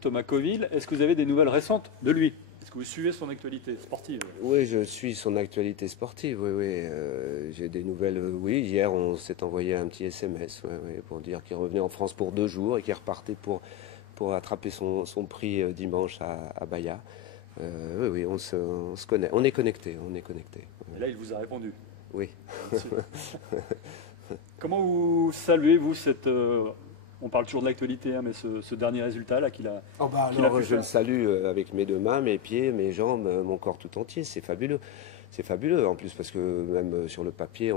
Thomas Coville, est-ce que vous avez des nouvelles récentes de lui? Est-ce que vous suivez son actualité sportive? Oui, je suis son actualité sportive, oui, oui. J'ai des nouvelles, oui. Hier, on s'est envoyé un petit SMS pour dire qu'il revenait en France pour 2 jours et qu'il repartait pour attraper son prix dimanche à Bahia. Oui, oui, on se connaît. On est connectés, on est connectés. Et là, il vous a répondu. Oui. Comment vous saluez-vous on parle toujours de l'actualité, hein, mais ce dernier résultat là qu'il a, qu'il a pu Je le faire? salue avec mes 2 mains, mes pieds, mes jambes, mon corps tout entier. C'est fabuleux. C'est fabuleux en plus parce que même sur le papier,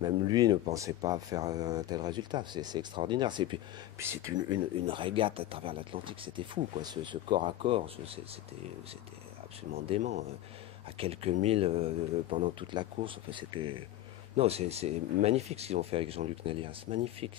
même lui ne pensait pas faire un tel résultat. C'est extraordinaire. Puis c'est une régate à travers l'Atlantique. C'était fou, quoi. Ce corps à corps, c'était absolument dément. À quelques milles pendant toute la course. Enfin, non, c'est magnifique ce qu'ils ont fait avec Jean-Luc Nélias. Magnifique.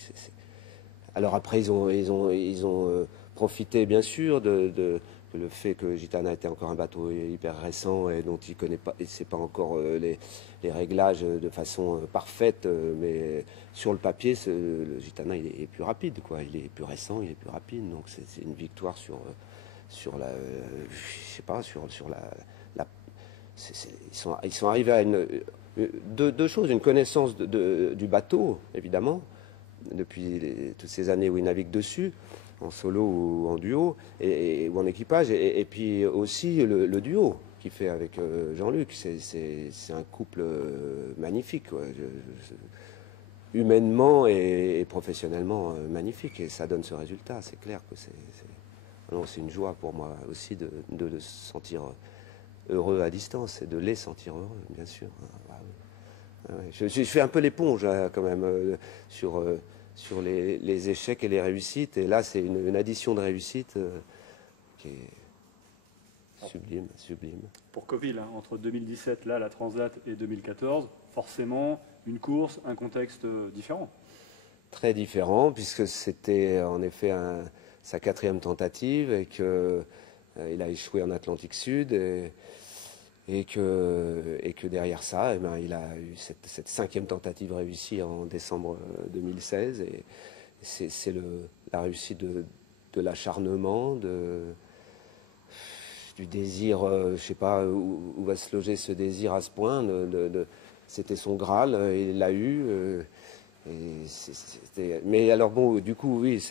Alors après, ils ont profité, bien sûr, de le fait que Gitana était encore un bateau hyper récent et dont il connaît pas, et c'est pas encore les réglages de façon parfaite, mais sur le papier, le Gitana il est plus rapide, quoi. Il est plus récent, il est plus rapide, donc c'est une victoire sur la, je sais pas, sur la ils sont arrivés à deux choses, une connaissance du bateau, évidemment, depuis toutes ces années où il navigue dessus, en solo ou en duo, ou en équipage, et puis aussi le duo qu'il fait avec Jean-Luc. C'est un couple magnifique, quoi. Humainement et professionnellement magnifique, et ça donne ce résultat. C'est clair que c'est une joie pour moi aussi de le sentir heureux à distance et de les sentir heureux, bien sûr. Je fais un peu l'éponge quand même sur les échecs et les réussites. Et là, c'est une addition de réussites qui est sublime, sublime. Pour Coville, hein, entre 2017, là, la Transat, et 2014, forcément, une course, un contexte différent. Très différent, puisque c'était en effet sa 4e tentative et qu'il a échoué en Atlantique Sud. Et que derrière ça, eh ben, il a eu cette 5e tentative réussie en décembre 2016. Et c'est la réussite de l'acharnement, du désir, je ne sais pas où va se loger ce désir à ce point. C'était son Graal, il l'a eu. Mais alors bon, du coup, oui,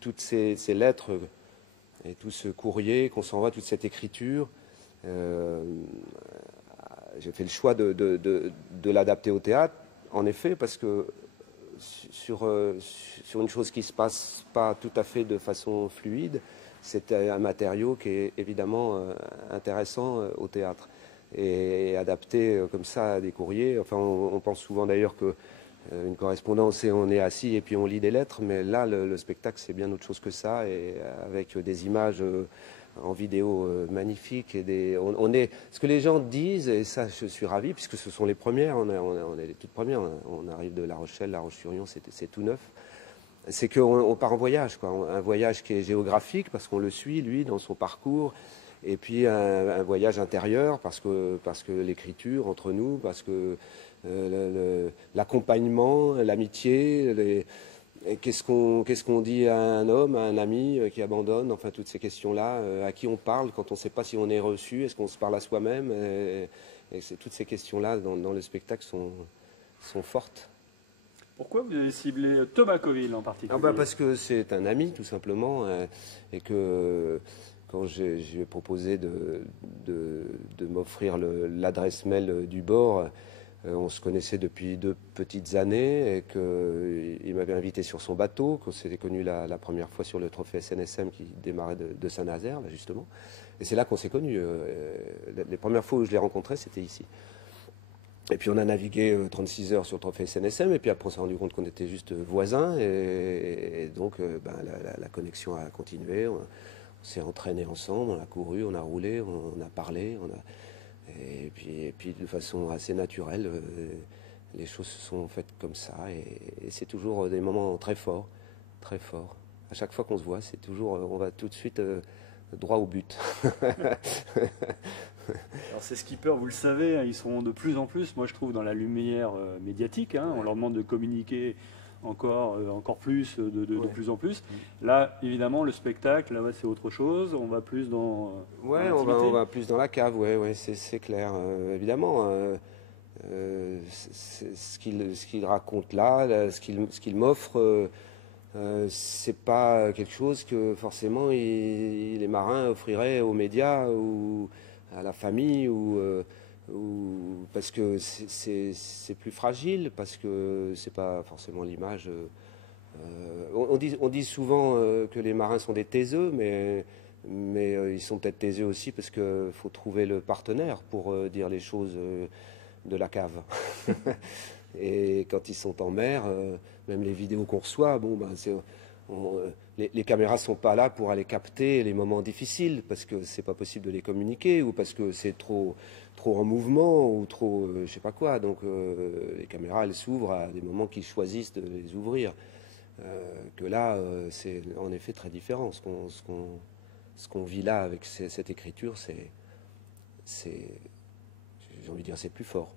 toutes ces lettres et tout ce courrier qu'on s'envoie, toute cette écriture, j'ai fait le choix de l'adapter au théâtre, en effet, parce que sur une chose qui ne se passe pas tout à fait de façon fluide, c'est un matériau qui est évidemment intéressant au théâtre. Et adapté comme ça à des courriers, enfin on pense souvent d'ailleurs que une correspondance, et on est assis et puis on lit des lettres, mais là le spectacle c'est bien autre chose que ça, et avec des images en vidéo magnifiques, et ce que les gens disent, et ça je suis ravi puisque ce sont les premières, on est les toutes premières, on arrive de La Rochelle, La Roche-sur-Yon, c'est tout neuf. C'est qu'on part en voyage, quoi, un voyage qui est géographique parce qu'on le suit lui dans son parcours. Et puis un voyage intérieur parce que l'écriture entre nous, parce que l'accompagnement, l'amitié, qu'est-ce qu'on dit à un homme, à un ami qui abandonne, enfin toutes ces questions-là, à qui on parle quand on ne sait pas si on est reçu, est-ce qu'on se parle à soi-même, toutes ces questions-là dans le spectacle sont fortes. Pourquoi vous avez ciblé Thomas Coville en particulier? Parce que c'est un ami tout simplement, et que quand j'ai proposé de m'offrir l'adresse mail du bord, on se connaissait depuis 2 petites années et qu'il m'avait invité sur son bateau, qu'on s'était connu la première fois sur le trophée SNSM qui démarrait de Saint-Nazaire, là justement. Et c'est là qu'on s'est connus. Les premières fois où je l'ai rencontré, c'était ici. Et puis on a navigué 36 heures sur le trophée SNSM, et puis après on s'est rendu compte qu'on était juste voisins, et donc la connexion a continué. On s'est entraîné ensemble, on a couru, on a roulé, on a parlé, et puis de façon assez naturelle, les choses se sont faites comme ça, et c'est toujours des moments très forts, très forts. À chaque fois qu'on se voit, c'est toujours, on va tout de suite droit au but. Alors ces skippers, vous le savez, hein, ils sont de plus en plus, moi je trouve, dans la lumière médiatique, hein. On leur demande de communiquer encore plus, de plus en plus. Là, évidemment, le spectacle, là, c'est autre chose. On va plus dans Ouais, dans on l'intimité. va plus dans la cave, ouais, c'est clair. Évidemment, ce qu'il raconte là, ce qu'il m'offre, c'est pas quelque chose que forcément les marins offriraient aux médias ou à la famille parce que c'est plus fragile, parce que c'est pas forcément l'image. On dit souvent que les marins sont des taiseux, mais ils sont peut-être taiseux aussi parce qu'il faut trouver le partenaire pour dire les choses de la cave. Et quand ils sont en mer, même les vidéos qu'on reçoit, bon, ben, les caméras ne sont pas là pour aller capter les moments difficiles parce que c'est pas possible de les communiquer ou parce que c'est trop en mouvement ou trop je sais pas quoi. Donc les caméras elles s'ouvrent à des moments qu'ils choisissent de les ouvrir. Que là c'est en effet très différent. Ce qu'on vit là avec cette écriture, j'ai envie de dire, c'est plus fort.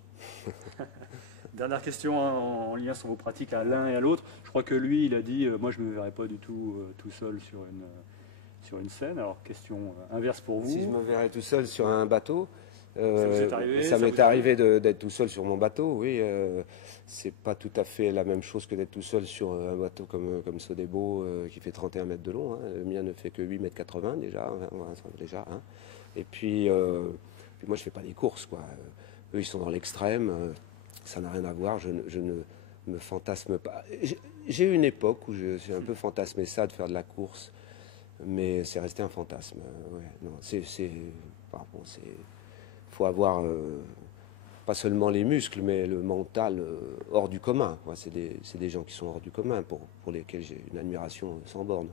Dernière question hein, en lien sur vos pratiques à l'un et à l'autre. Je crois que lui, il a dit moi, je ne me verrais pas du tout tout seul sur une scène. Alors, question inverse pour vous. Si je me verrais tout seul sur un bateau, ça vous est arrivé, ça m'est arrivé d'être tout seul sur mon bateau, oui. C'est pas tout à fait la même chose que d'être tout seul sur un bateau comme Sodebo qui fait 31 mètres de long. Hein. Le mien ne fait que 8 mètres 80 déjà. Hein. Et puis moi, je fais pas des courses, quoi. Eux, ils sont dans l'extrême. Ça n'a rien à voir. Je ne me fantasme pas. J'ai eu une époque où j'ai un peu fantasmé ça, de faire de la course. Mais c'est resté un fantasme. Ouais, non, faut avoir pas seulement les muscles, mais le mental hors du commun. C'est des gens qui sont hors du commun pour lesquels j'ai une admiration sans borne.